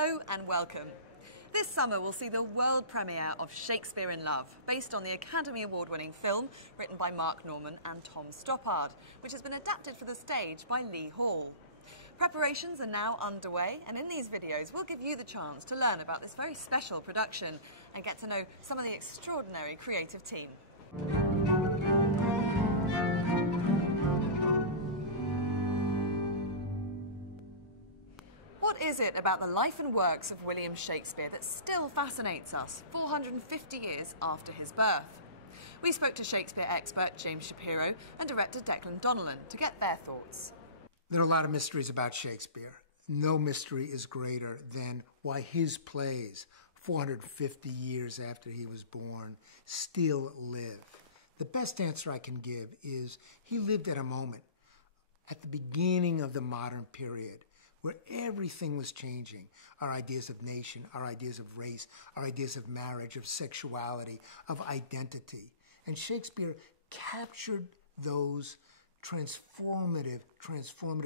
Hello and welcome. This summer we'll see the world premiere of Shakespeare in Love, based on the Academy Award-winning film written by Mark Norman and Tom Stoppard, which has been adapted for the stage by Lee Hall. Preparations are now underway, and in these videos we'll give you the chance to learn about this very special production and get to know some of the extraordinary creative team. What is it about the life and works of William Shakespeare that still fascinates us 450 years after his birth? We spoke to Shakespeare expert James Shapiro and director Declan Donnellan to get their thoughts. There are a lot of mysteries about Shakespeare. No mystery is greater than why his plays, 450 years after he was born, still live. The best answer I can give is he lived at a moment, at the beginning of the modern period, where everything was changing. Our ideas of nation, our ideas of race, our ideas of marriage, of sexuality, of identity. And Shakespeare captured those transformative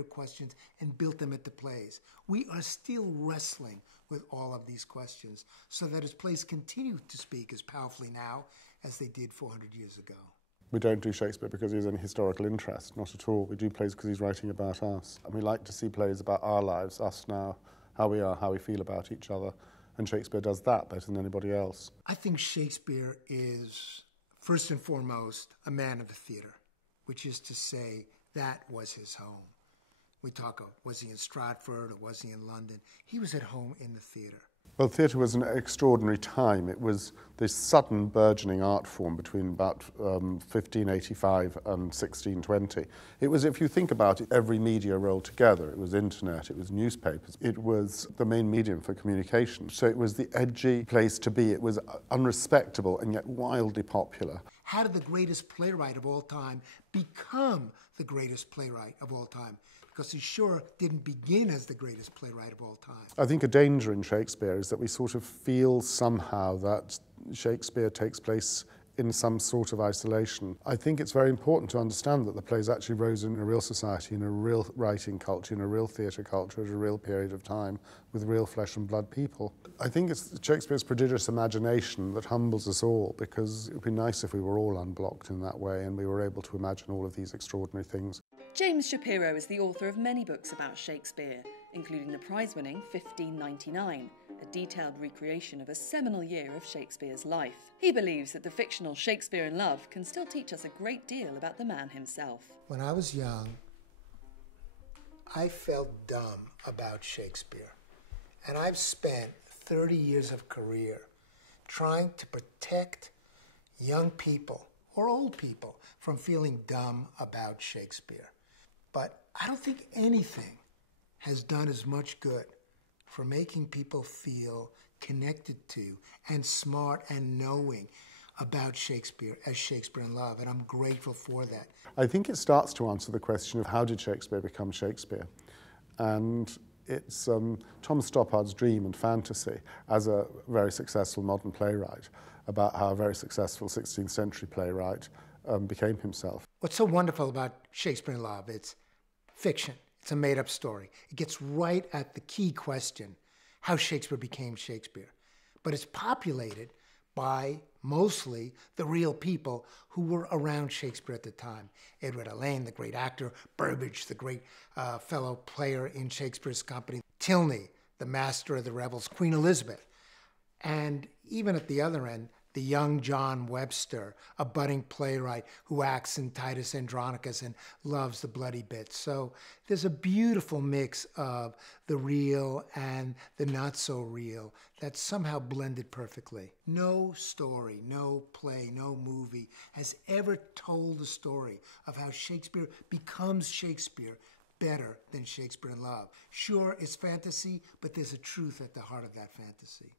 questions and built them into plays. We are still wrestling with all of these questions so that his plays continue to speak as powerfully now as they did 400 years ago. We don't do Shakespeare because he has any historical interest, not at all. We do plays because he's writing about us. And we like to see plays about our lives, us now, how we are, how we feel about each other. And Shakespeare does that better than anybody else. I think Shakespeare is, first and foremost, a man of the theater, which is to say that was his home. We talk of, was he in Stratford or was he in London? He was at home in the theater. Well, theatre was an extraordinary time. It was this sudden burgeoning art form between about 1585 and 1620. It was, if you think about it, every media rolled together. It was internet, it was newspapers, it was the main medium for communication. So it was the edgy place to be. It was unrespectable and yet wildly popular. How did the greatest playwright of all time become the greatest playwright of all time? Because he sure didn't begin as the greatest playwright of all time. I think a danger in Shakespeare is that we sort of feel somehow that Shakespeare takes place in some sort of isolation. I think it's very important to understand that the plays actually rose in a real society, in a real writing culture, in a real theatre culture at a real period of time with real flesh and blood people. I think it's Shakespeare's prodigious imagination that humbles us all, because it would be nice if we were all unblocked in that way and we were able to imagine all of these extraordinary things. James Shapiro is the author of many books about Shakespeare, including the prize-winning 1599, a detailed recreation of a seminal year of Shakespeare's life. He believes that the fictional Shakespeare in Love can still teach us a great deal about the man himself. When I was young, I felt dumb about Shakespeare. And I've spent 30 years of career trying to protect young people or old people from feeling dumb about Shakespeare. But I don't think anything has done as much good for making people feel connected to and smart and knowing about Shakespeare as Shakespeare in Love, and I'm grateful for that. I think it starts to answer the question of how did Shakespeare become Shakespeare? And it's Tom Stoppard's dream and fantasy as a very successful modern playwright about how a very successful 16th century playwright became himself. What's so wonderful about Shakespeare in Love, it's fiction. It's a made-up story. It gets right at the key question, how Shakespeare became Shakespeare. But it's populated by mostly the real people who were around Shakespeare at the time. Edward Alleyne, the great actor, Burbage, the great fellow player in Shakespeare's company, Tilney, the master of the revels, Queen Elizabeth. And even at the other end, the young John Webster, a budding playwright who acts in Titus Andronicus and loves the bloody bits. So there's a beautiful mix of the real and the not so real that's somehow blended perfectly. No story, no play, no movie has ever told the story of how Shakespeare becomes Shakespeare better than Shakespeare in Love. Sure, it's fantasy, but there's a truth at the heart of that fantasy.